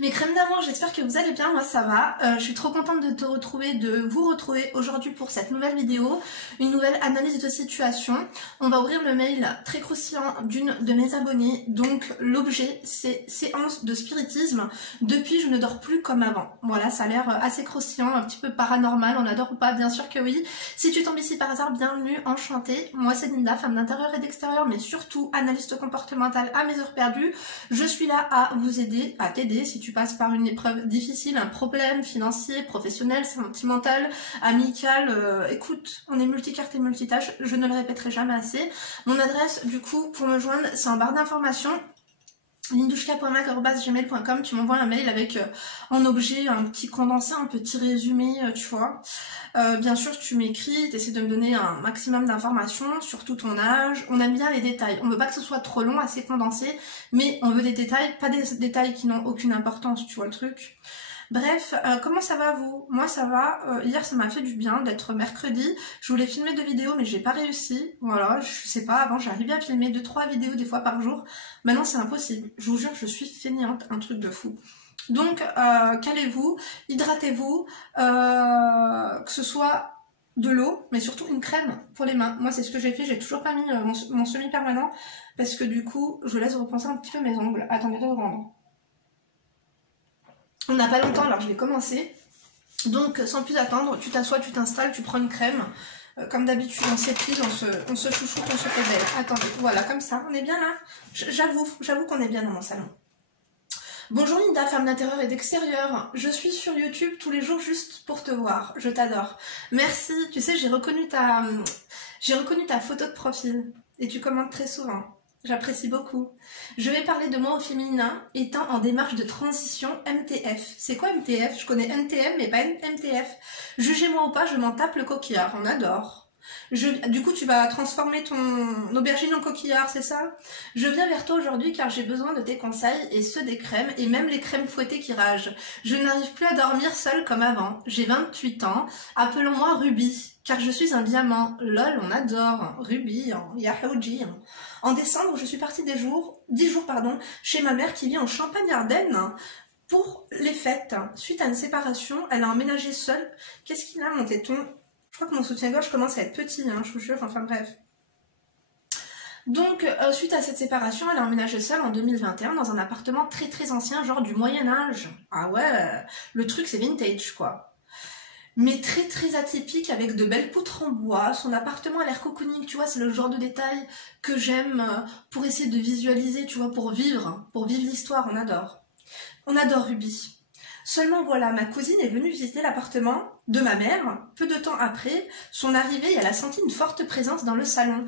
Mes crèmes d'amour, j'espère que vous allez bien, moi ça va. Je suis trop contente de vous retrouver aujourd'hui pour cette nouvelle vidéo, une nouvelle analyse de situation. On va ouvrir le mail très croustillant d'une de mes abonnées. Donc l'objet c'est séance de spiritisme. Depuis je ne dors plus comme avant. Voilà, ça a l'air assez croustillant, un petit peu paranormal, on adore ou pas, bien sûr que oui. Si tu tombes ici par hasard, bienvenue, enchantée. Moi c'est Linda, femme d'intérieur et d'extérieur, mais surtout analyste comportementale à mes heures perdues. Je suis là à vous aider, à t'aider si tu passes par une épreuve difficile, un problème financier, professionnel, sentimental, amical. Écoute, on est multicarte et multitâche, je ne le répéterai jamais assez. Mon adresse, du coup, pour me joindre, c'est en barre d'informations. lindouchka.mac@gmail.com. Tu m'envoies un mail avec en objet un petit condensé, un petit résumé, tu vois. Bien sûr, tu m'écris, tu essaies de me donner un maximum d'informations, surtout ton âge. On aime bien les détails. On veut pas que ce soit trop long, assez condensé, mais on veut des détails, pas des détails qui n'ont aucune importance, tu vois le truc. Bref, comment ça va vous? Moi ça va, hier ça m'a fait du bien d'être mercredi, je voulais filmer 2 vidéos mais j'ai pas réussi, voilà, je sais pas, avant j'arrivais à filmer 2-3 vidéos des fois par jour, maintenant c'est impossible, je vous jure je suis fainéante, un truc de fou. Donc calez-vous, hydratez-vous, que ce soit de l'eau, mais surtout une crème pour les mains. Moi c'est ce que j'ai fait, j'ai toujours pas mis mon semi-permanent, parce que du coup je laisse repenser un petit peu mes ongles. Attendez de rendre. On n'a pas longtemps alors je vais commencer. Donc sans plus attendre, tu t'assois, tu t'installes, tu prends une crème. Comme d'habitude on s'épile, on se chouchoute, on se fait belle. Attendez, voilà comme ça, on est bien là. J'avoue qu'on est bien dans mon salon. Bonjour Linda, femme d'intérieur et d'extérieur. Je suis sur YouTube tous les jours juste pour te voir. Je t'adore. Merci, tu sais j'ai reconnu ta photo de profil. Et tu commentes très souvent. J'apprécie beaucoup. Je vais parler de moi au féminin étant en démarche de transition MTF. C'est quoi MTF? Je connais NTM mais pas MTF. Jugez-moi ou pas, je m'en tape le coquillard. On adore. Du coup, tu vas transformer ton aubergine en coquillard, c'est ça? Je viens vers toi aujourd'hui car j'ai besoin de tes conseils et ceux des crèmes et même les crèmes fouettées qui ragent. Je n'arrive plus à dormir seule comme avant. J'ai 28 ans. Appelons-moi Ruby. Car je suis un diamant. Lol, on adore. Ruby, Yahooji. En décembre, je suis partie 10 jours, chez ma mère qui vit en Champagne-Ardenne pour les fêtes. Suite à une séparation, elle a emménagé seule. Qu'est-ce qu'il a, mon téton? Je crois que mon soutien-gorge commence à être petit, je vous jure, enfin bref. Donc, suite à cette séparation, elle a emménagé seule en 2021 dans un appartement très très ancien, genre du Moyen-Âge. Ah ouais, le truc c'est vintage, quoi. Mais très très atypique avec de belles poutres en bois, son appartement a l'air cocooning, tu vois, c'est le genre de détail que j'aime pour essayer de visualiser, tu vois, pour vivre l'histoire, on adore. On adore Ruby. Seulement voilà, ma cousine est venue visiter l'appartement de ma mère, peu de temps après son arrivée, et elle a senti une forte présence dans le salon.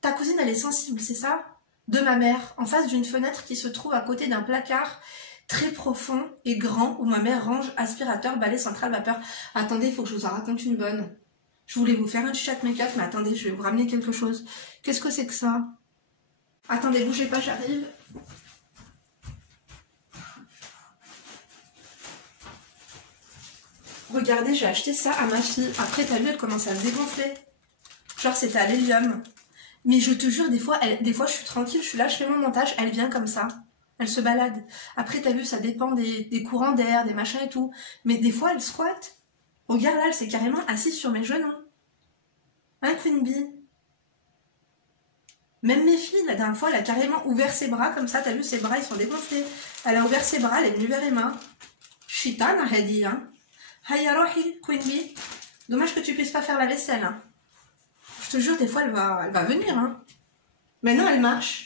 Ta cousine elle est sensible, c'est ça? De ma mère, en face d'une fenêtre qui se trouve à côté d'un placard très profond et grand où ma mère range aspirateur, balai, central, vapeur. Attendez, il faut que je vous en raconte une bonne. Je voulais vous faire un chat make-up, mais attendez, je vais vous ramener quelque chose. Qu'est-ce que c'est que ça? Attendez, bougez pas, j'arrive. Regardez, j'ai acheté ça à ma fille. Après, t'as vu, elle commence à se dégonfler. Genre, c'était à l'hélium. Mais je te jure, des fois, je suis tranquille, je suis là, je fais mon montage, elle vient comme ça. Elle se balade. Après, t'as vu, ça dépend des courants d'air, des machins et tout. Mais des fois, elle squatte. Regarde là, elle s'est carrément assise sur mes genoux. Hein, Queen Bee? Même mes filles, la dernière fois, elle a carrément ouvert ses bras comme ça. T'as vu, ses bras, ils sont dégonflés. Elle a ouvert ses bras, elle est venue vers les mains. Chitana, elle dit, hein. Hayya rohi, Queen Bee. Dommage que tu puisses pas faire la vaisselle. Hein. Je te jure, des fois, elle va venir. Hein. Maintenant, elle marche.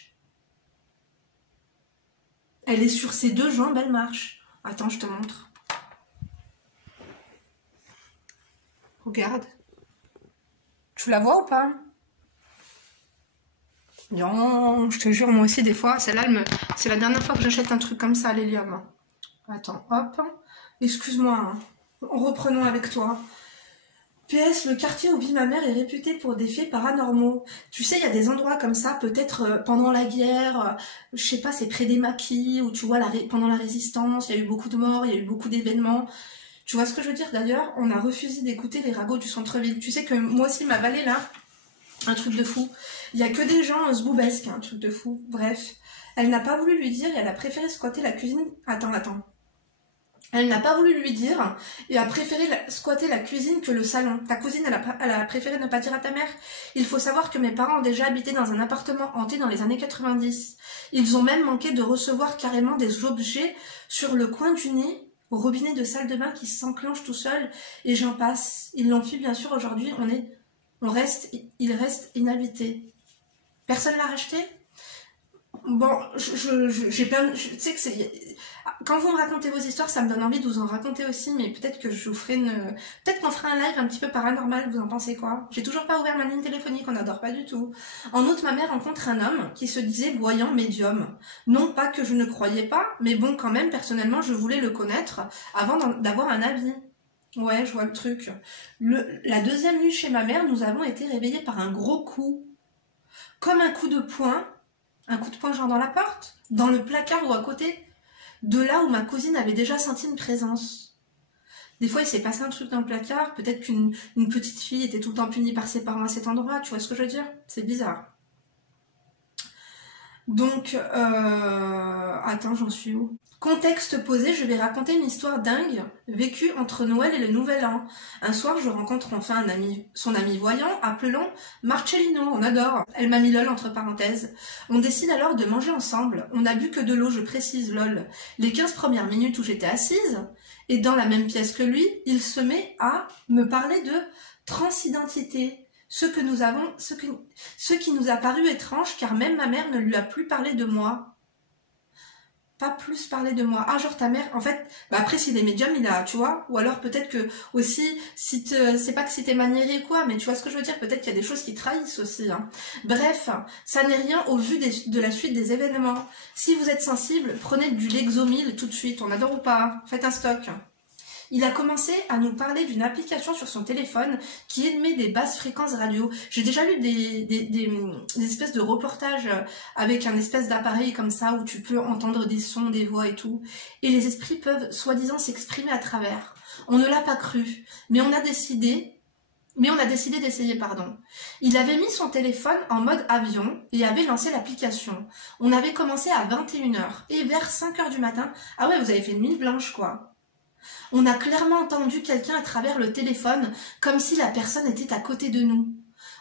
Elle est sur ses 2 jambes, elle marche. Attends, je te montre. Regarde. Tu la vois ou pas? Non, je te jure, moi aussi, des fois, celle-là, c'est la dernière fois que j'achète un truc comme ça à l'hélium. Attends, hop. Excuse-moi. Hein. Reprenons avec toi. PS, le quartier où vit ma mère est réputé pour des faits paranormaux. Tu sais, il y a des endroits comme ça, peut-être pendant la guerre, je sais pas, c'est près des maquis, où tu vois, pendant la résistance, il y a eu beaucoup de morts, il y a eu beaucoup d'événements. Tu vois ce que je veux dire? D'ailleurs, on a refusé d'écouter les ragots du centre-ville. Tu sais que moi aussi, ma vallée, là, un truc de fou. Il y a que des gens zboubesques, un truc de fou. Bref, elle n'a pas voulu lui dire et elle a préféré squatter la cuisine. Attends. Elle n'a pas voulu lui dire et a préféré squatter la cuisine que le salon. Ta cousine, elle a préféré ne pas dire à ta mère. Il faut savoir que mes parents ont déjà habité dans un appartement hanté dans les années 90. Ils ont même manqué de recevoir carrément des objets sur le coin du nez, au robinet de salle de bain qui s'enclenche tout seul, et j'en passe. Ils l'ont fait bien sûr aujourd'hui, il reste inhabité. Personne l'a racheté? Bon, j'ai plein de... Tu sais que c'est... Quand vous me racontez vos histoires, ça me donne envie de vous en raconter aussi, mais peut-être que je vous ferai une... Peut-être qu'on fera un live un petit peu paranormal, vous en pensez quoi? J'ai toujours pas ouvert ma ligne téléphonique, on n'adore pas du tout. En août, ma mère rencontre un homme qui se disait voyant médium. Non pas que je ne croyais pas, mais bon, quand même, personnellement, je voulais le connaître avant d'avoir un avis. Ouais, je vois le truc. La deuxième nuit chez ma mère, nous avons été réveillés par un gros coup. Comme un coup de poing genre dans la porte, dans le placard ou à côté, de là où ma cousine avait déjà senti une présence. Des fois, il s'est passé un truc dans le placard, peut-être qu'une petite fille était tout le temps punie par ses parents à cet endroit, tu vois ce que je veux dire? C'est bizarre. Donc, attends, j'en suis où? Contexte posé, je vais raconter une histoire dingue vécue entre Noël et le Nouvel An. Un soir, je rencontre enfin son ami voyant, appelons Marcellino, on adore. Elle m'a mis lol entre parenthèses. On décide alors de manger ensemble. On n'a bu que de l'eau, je précise lol. Les 15 premières minutes où j'étais assise, et dans la même pièce que lui, il se met à me parler de transidentité. Ce qui nous a paru étrange, car même ma mère ne lui a plus parlé de moi. Pas plus parler de moi. Ah, genre ta mère, en fait, bah après s'il est médium, il a, tu vois, ou alors peut-être que aussi, c'est pas que si t'es maniéré ou quoi, mais tu vois ce que je veux dire, peut-être qu'il y a des choses qui trahissent aussi, hein. Bref, ça n'est rien au vu de la suite des événements. Si vous êtes sensible, prenez du Lexomil tout de suite, on adore ou pas, faites un stock. Il a commencé à nous parler d'une application sur son téléphone qui émet des basses fréquences radio. J'ai déjà lu des espèces de reportages avec un espèce d'appareil comme ça où tu peux entendre des sons, des voix et tout. Et les esprits peuvent soi-disant s'exprimer à travers. On ne l'a pas cru, mais on a décidé d'essayer, pardon. Il avait mis son téléphone en mode avion et avait lancé l'application. On avait commencé à 21h et vers 5h du matin, ah ouais, vous avez fait une mine blanche quoi. On a clairement entendu quelqu'un à travers le téléphone, comme si la personne était à côté de nous.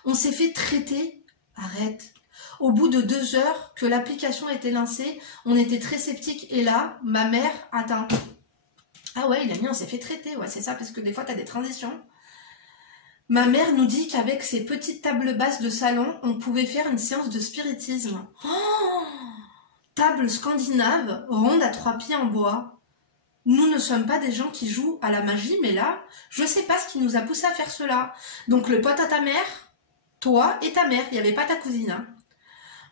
On s'est fait traiter. Arrête. Au bout de 2 heures que l'application était lancée, on était très sceptiques. Et là, ma mère... Attends. Ah ouais, il a mis on s'est fait traiter. Ouais, c'est ça, parce que des fois, t'as des transitions. Ma mère nous dit qu'avec ces petites tables basses de salon, on pouvait faire une séance de spiritisme. Oh, table scandinave, ronde à 3 pieds en bois. Nous ne sommes pas des gens qui jouent à la magie, mais là, je sais pas ce qui nous a poussé à faire cela. Donc le pote à ta mère, toi et ta mère, il n'y avait pas ta cousine. Hein.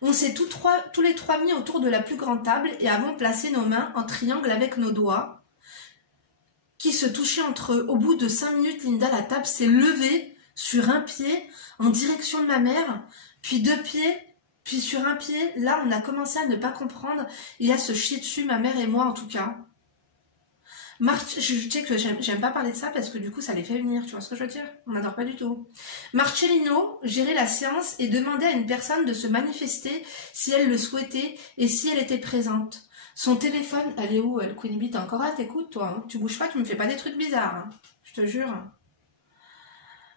On s'est tous les trois mis autour de la plus grande table et avons placé nos mains en triangle avec nos doigts, qui se touchaient entre eux. Au bout de 5 minutes, Linda, la table s'est levée sur un pied en direction de ma mère, puis 2 pieds, puis sur un pied. Là, on a commencé à ne pas comprendre et à se chier dessus, ma mère et moi en tout cas. Je sais que j'aime pas parler de ça parce que du coup ça les fait venir, tu vois ce que je veux dire? On n'adore pas du tout. Marcellino gérait la séance et demandait à une personne de se manifester si elle le souhaitait et si elle était présente. Son téléphone, elle est où elle? Queen Bee, t'es encore là? T'écoutes toi, hein? Tu bouges pas, tu me fais pas des trucs bizarres, hein? Je te jure.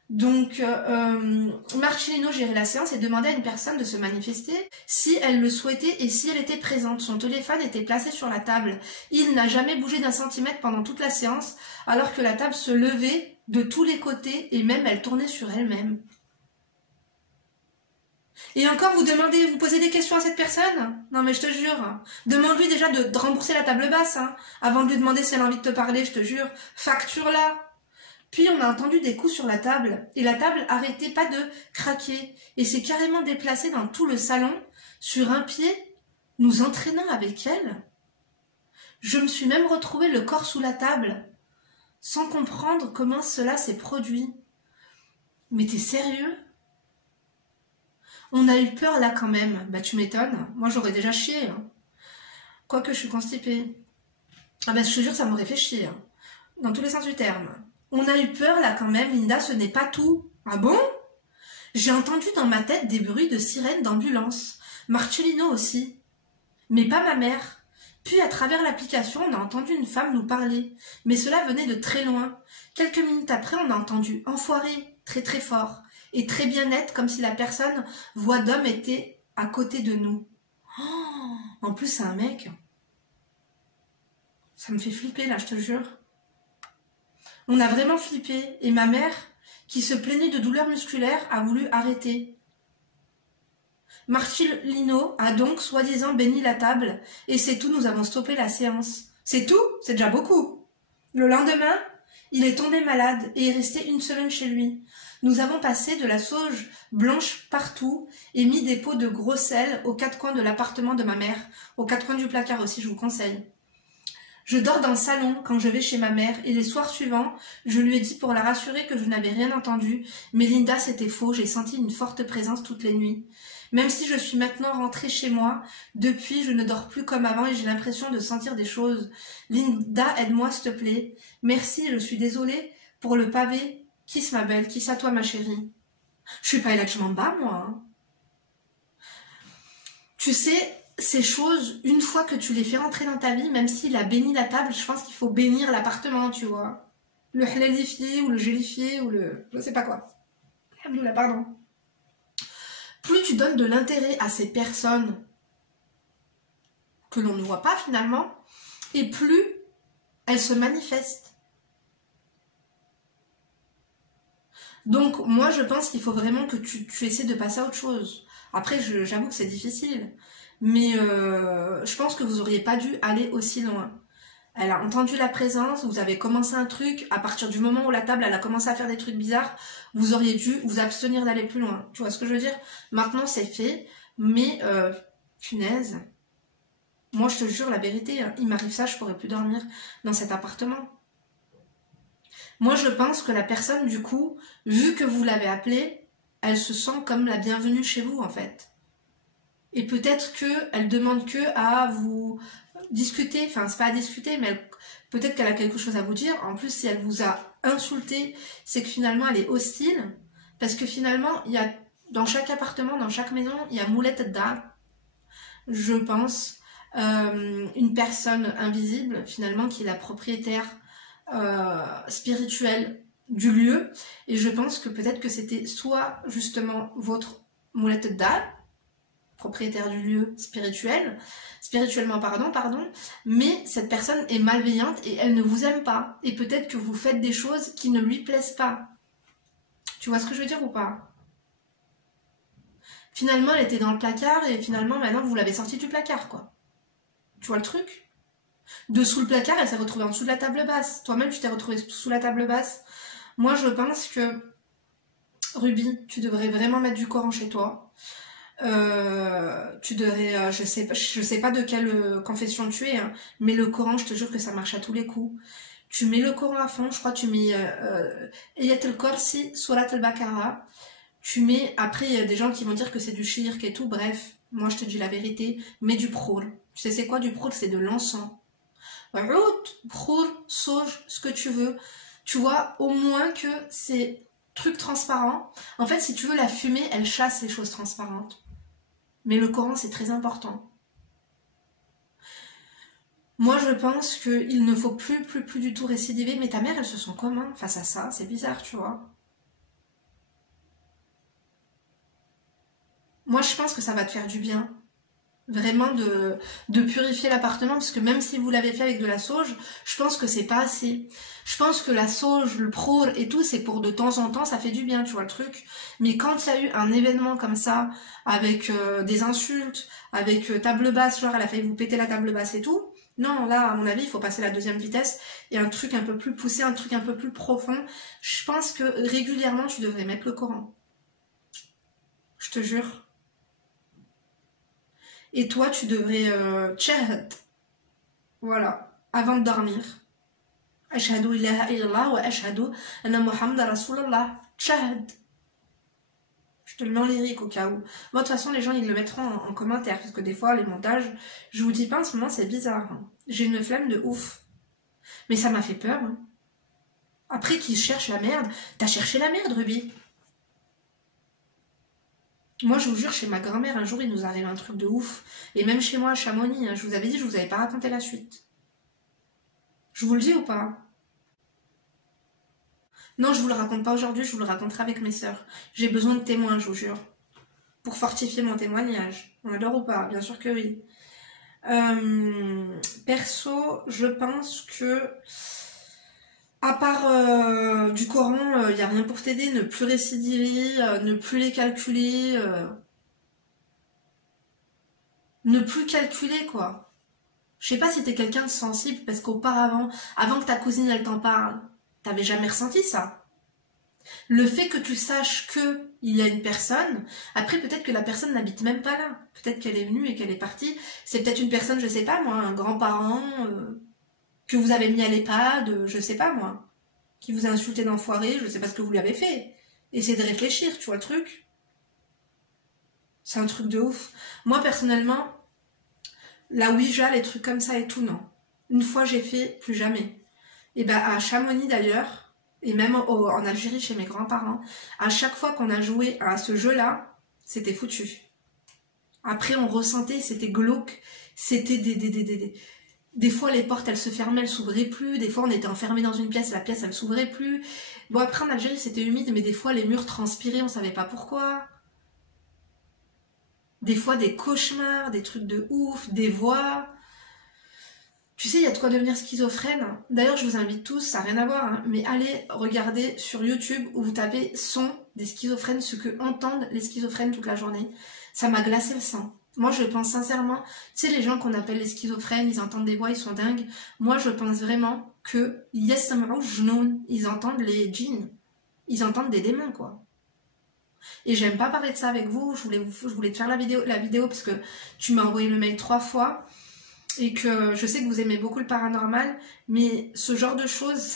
Donc, Marcellino gérait la séance et demandait à une personne de se manifester si elle le souhaitait et si elle était présente. Son téléphone était placé sur la table. Il n'a jamais bougé d'un centimètre pendant toute la séance, alors que la table se levait de tous les côtés et même elle tournait sur elle-même. Et encore, vous posez des questions à cette personne? Non mais je te jure, demande-lui déjà de rembourser la table basse, hein, avant de lui demander si elle a envie de te parler, je te jure. Facture-la. Puis on a entendu des coups sur la table, et la table arrêtait pas de craquer, et s'est carrément déplacée dans tout le salon, sur un pied, nous entraînant avec elle. Je me suis même retrouvée le corps sous la table, sans comprendre comment cela s'est produit. Mais t'es sérieux? On a eu peur là quand même. Bah tu m'étonnes, moi j'aurais déjà chié. Hein. Quoique je suis constipée. Ah bah je te jure, ça m'aurait fait chier. Hein. Dans tous les sens du terme. On a eu peur là quand même, Linda, ce n'est pas tout. Ah bon? J'ai entendu dans ma tête des bruits de sirènes d'ambulance. Marcellino aussi. Mais pas ma mère. Puis à travers l'application, on a entendu une femme nous parler. Mais cela venait de très loin. Quelques minutes après, on a entendu « enfoiré » très très fort. Et très bien net, comme si la personne voix d'homme était à côté de nous. Oh, en plus, c'est un mec. Ça me fait flipper là, je te jure. On a vraiment flippé. Et ma mère, qui se plaignait de douleurs musculaires, a voulu arrêter. Marcelino a donc soi-disant béni la table, et c'est tout, nous avons stoppé la séance. C'est tout? C'est déjà beaucoup. Le lendemain, il est tombé malade et est resté une semaine chez lui. Nous avons passé de la sauge blanche partout et mis des pots de gros sel aux quatre coins de l'appartement de ma mère, aux quatre coins du placard aussi, je vous conseille. Je dors dans le salon quand je vais chez ma mère et les soirs suivants, je lui ai dit pour la rassurer que je n'avais rien entendu, mais Linda, c'était faux, j'ai senti une forte présence toutes les nuits. Même si je suis maintenant rentrée chez moi, depuis je ne dors plus comme avant et j'ai l'impression de sentir des choses. Linda, aide-moi s'il te plaît. Merci, je suis désolée pour le pavé. Kiss ma belle, kiss à toi ma chérie. Je suis pas là que je m'en bats moi. Hein. Tu sais, ces choses, une fois que tu les fais rentrer dans ta vie, même s'il a béni la table, je pense qu'il faut bénir l'appartement, tu vois. Le halalifié ou le gélifié ou le... je sais pas quoi. Alhamdoulilah, pardon. Plus tu donnes de l'intérêt à ces personnes que l'on ne voit pas finalement, et plus elles se manifestent. Donc moi je pense qu'il faut vraiment que tu essaies de passer à autre chose. Après j'avoue que c'est difficile, mais je pense que vous auriez pas dû aller aussi loin. Elle a entendu la présence, vous avez commencé un truc, à partir du moment où la table elle a commencé à faire des trucs bizarres, vous auriez dû vous abstenir d'aller plus loin. Tu vois ce que je veux dire? Maintenant c'est fait, mais punaise. Moi je te jure la vérité, hein, il m'arrive ça, je pourrais plus dormir dans cet appartement. Moi je pense que la personne du coup, vu que vous l'avez appelée, elle se sent comme la bienvenue chez vous en fait. Et peut-être qu'elle demande que à vous discuter, enfin c'est pas à discuter, mais peut-être qu'elle a quelque chose à vous dire. En plus, si elle vous a insulté, c'est que finalement elle est hostile. Parce que finalement, il y a dans chaque appartement, dans chaque maison, il y a moulette d'art, je pense, une personne invisible finalement qui est la propriétaire spirituelle du lieu. Et je pense que peut-être que c'était soit justement votre moulette d'art, propriétaire du lieu spirituellement pardon, mais cette personne est malveillante et elle ne vous aime pas. Et peut-être que vous faites des choses qui ne lui plaisent pas. Tu vois ce que je veux dire ou pas? Finalement, elle était dans le placard et finalement, maintenant, vous l'avez sortie du placard, quoi. Tu vois le truc? Dessous le placard, elle s'est retrouvée en dessous de la table basse. Toi-même, tu t'es retrouvée sous la table basse. Moi, je pense que, Ruby, tu devrais vraiment mettre du Coran chez toi. Tu devrais, je sais pas de quelle confession tu es, hein, mais le Coran, je te jure que ça marche à tous les coups. Tu mets le Coran à fond, je crois que tu mets Ayat al-Kursi, Surat al-Baqarah. Tu mets, après il y a des gens qui vont dire que c'est du shirk et tout, bref, moi je te dis la vérité, mets du proul. Tu sais c'est quoi du proul? C'est de l'encens. Proul, sauge, ce que tu veux. Tu vois, au moins que c'est truc transparent. En fait, si tu veux, la fumée, elle chasse les choses transparentes. Mais le Coran, c'est très important. Moi, je pense qu'il ne faut plus du tout récidiver. Mais ta mère, elle se sent comment face à ça? C'est bizarre, tu vois. Moi, je pense que ça va te faire du bien. Vraiment de purifier l'appartement. Parce que même si vous l'avez fait avec de la sauge, je pense que c'est pas assez. Je pense que la sauge, le pro et tout, c'est pour de temps en temps, ça fait du bien, tu vois le truc. Mais quand il y a eu un événement comme ça, avec des insultes, avec table basse, genre elle a failli vous péter la table basse et tout, non, là, à mon avis, il faut passer la deuxième vitesse et un truc un peu plus poussé, un truc un peu plus profond. Je pense que régulièrement, tu devrais mettre le Coran. Je te jure. Et toi, tu devrais tchahad. Voilà, avant de dormir. Ashhadu ilaha illallah wa ashhadu anna Muhammad Rasulullah. Tchahad. Je te le mets en lyrique au cas où. Moi, de toute façon, les gens, ils le mettront en commentaire. Parce que des fois, les montages, je vous dis pas, en ce moment, c'est bizarre. Hein. J'ai une flemme de ouf. Mais ça m'a fait peur. Hein. Après, qu'ils cherchent la merde. T'as cherché la merde, Ruby. Moi, je vous jure, chez ma grand-mère, un jour, il nous arrive un truc de ouf. Et même chez moi, à Chamonix, hein, je vous avais dit, je vous avais pas raconté la suite. Je vous le dis ou pas? Non, je vous le raconte pas aujourd'hui, je vous le raconterai avec mes sœurs. J'ai besoin de témoins, je vous jure. Pour fortifier mon témoignage. On adore ou pas? Bien sûr que oui. Perso, je pense que... À part du Coran, il n'y a rien pour t'aider, ne plus récidiver, ne plus les calculer, ne plus calculer quoi. Je sais pas si t'es quelqu'un de sensible, parce qu'auparavant, avant que ta cousine elle t'en parle, t'avais jamais ressenti ça. Le fait que tu saches que il y a une personne, après peut-être que la personne n'habite même pas là, peut-être qu'elle est venue et qu'elle est partie, c'est peut-être une personne, je sais pas moi, un grand-parent... que vous avez mis à l'EHPAD, je sais pas moi, qui vous a insulté d'enfoiré, je sais pas ce que vous lui avez fait. Essayez de réfléchir, tu vois le truc? C'est un truc de ouf. Moi, personnellement, la Ouija, les trucs comme ça et tout, non. Une fois j'ai fait, plus jamais. Et ben à Chamonix d'ailleurs, et même en Algérie chez mes grands-parents, à chaque fois qu'on a joué à ce jeu-là, c'était foutu. Après, on ressentait, c'était glauque, c'était des fois, les portes, elles se fermaient, elles s'ouvraient plus. Des fois, on était enfermés dans une pièce, la pièce, elle s'ouvrait plus. Bon, après, en Algérie, c'était humide, mais des fois, les murs transpiraient, on savait pas pourquoi. Des fois, des cauchemars, des trucs de ouf, des voix. Tu sais, il y a de quoi devenir schizophrène. D'ailleurs, je vous invite tous, ça n'a rien à voir, hein, mais allez regarder sur YouTube où vous tapez son des schizophrènes, ce que entendent les schizophrènes toute la journée. Ça m'a glacé le sang. Moi, je pense sincèrement, tu sais, les gens qu'on appelle les schizophrènes, ils entendent des voix, ils sont dingues. Moi, je pense vraiment que ils entendent les djinns. Ils entendent des démons, quoi. Et j'aime pas parler de ça avec vous. Je voulais te faire la vidéo parce que tu m'as envoyé le mail 3 fois et que je sais que vous aimez beaucoup le paranormal, mais ce genre de choses,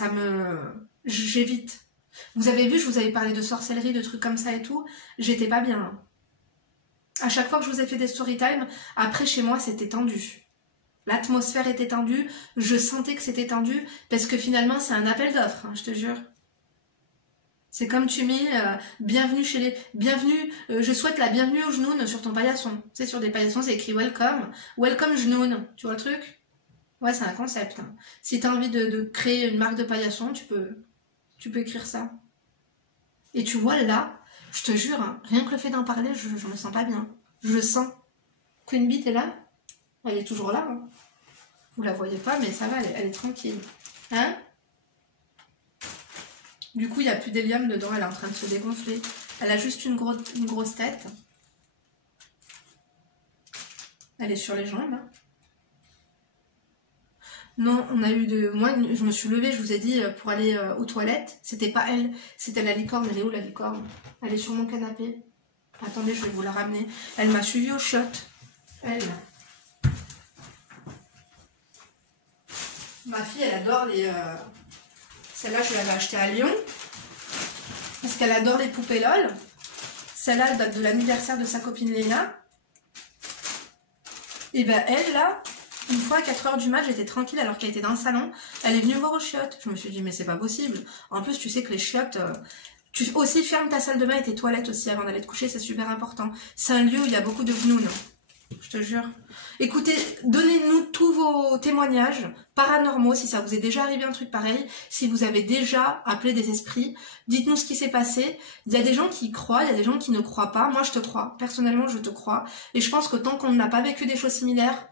j'évite. Vous avez vu, je vous avais parlé de sorcellerie, de trucs comme ça et tout. J'étais pas bien. Hein. À chaque fois que je vous ai fait des story time, après chez moi c'était tendu. L'atmosphère était tendue, je sentais que c'était tendu, parce que finalement c'est un appel d'offres, hein, je te jure. C'est comme tu mets bienvenue chez les... Bienvenue, je souhaite la bienvenue au genoun sur ton paillasson. Tu sais, sur des paillassons c'est écrit welcome, welcome genoun, tu vois le truc? Ouais, c'est un concept. Hein. Si tu as envie de créer une marque de paillasson, tu peux écrire ça. Et tu vois là, je te jure, hein, rien que le fait d'en parler, je me sens pas bien. Je le sens. Queen Bee est là. Elle est toujours là. Hein. Vous la voyez pas, mais ça va, elle est tranquille. Hein? Du coup, il n'y a plus d'hélium dedans, elle est en train de se dégonfler. Elle a juste une grosse tête. Elle est sur les jambes. Hein. Non, on a eu de... Moi, je me suis levée, je vous ai dit, pour aller aux toilettes. C'était pas elle, c'était la licorne. Elle est où, la licorne? Elle est sur mon canapé. Attendez, je vais vous la ramener. Elle m'a suivi au shot. Elle. Ma fille, elle adore les... Celle-là, je l'avais achetée à Lyon. Parce qu'elle adore les poupées LOL. Celle-là, elle date de l'anniversaire de sa copine Léna. Et ben elle, là... Une fois à 4h du mat, j'étais tranquille alors qu'elle était dans le salon. Elle est venue me voir aux chiottes. Je me suis dit, mais c'est pas possible. En plus, tu sais que les chiottes... Tu aussi fermes ta salle de bain et tes toilettes aussi avant d'aller te coucher, c'est super important. C'est un lieu où il y a beaucoup de gnounes. Je te jure. Écoutez, donnez-nous tous vos témoignages paranormaux, si ça vous est déjà arrivé un truc pareil, si vous avez déjà appelé des esprits, dites-nous ce qui s'est passé. Il y a des gens qui y croient, il y a des gens qui ne croient pas. Moi, je te crois. Personnellement, je te crois. Et je pense que tant qu'on n'a pas vécu des choses similaires,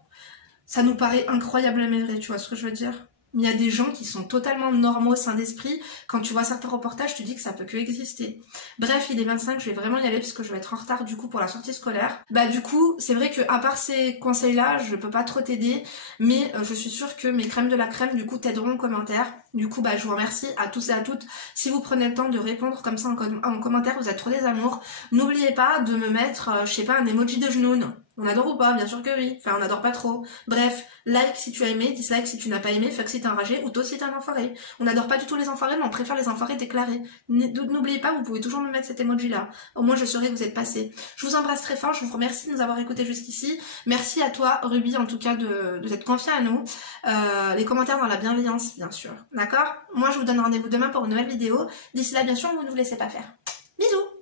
ça nous paraît incroyablement vrai, tu vois ce que je veux dire? Il y a des gens qui sont totalement normaux, sains d'esprit. Quand tu vois certains reportages, tu dis que ça peut que exister. Bref, il est 25, je vais vraiment y aller parce que je vais être en retard du coup pour la sortie scolaire. Bah du coup, c'est vrai que à part ces conseils-là, je peux pas trop t'aider, mais je suis sûre que mes crèmes de la crème du coup t'aideront en commentaire. Du coup, bah je vous remercie à tous et à toutes. Si vous prenez le temps de répondre comme ça en commentaire, vous êtes trop des amours. N'oubliez pas de me mettre, je sais pas, un emoji de genoun. On adore ou pas? Bien sûr que oui. Enfin, on adore pas trop. Bref, like si tu as aimé, dislike si tu n'as pas aimé, fuck si t'es enragé, ou toi si t'es un enfoiré. On n'adore pas du tout les enfoirés, mais on préfère les enfoirés déclarés. N'oubliez pas, vous pouvez toujours me mettre cet emoji-là. Au moins, je saurai que vous êtes passé. Je vous embrasse très fort, je vous remercie de nous avoir écoutés jusqu'ici. Merci à toi, Ruby, en tout cas, de t'être confiée à nous. Les commentaires dans la bienveillance, bien sûr. D'accord? Moi, je vous donne rendez-vous demain pour une nouvelle vidéo. D'ici là, bien sûr, vous ne vous laissez pas faire. Bisous!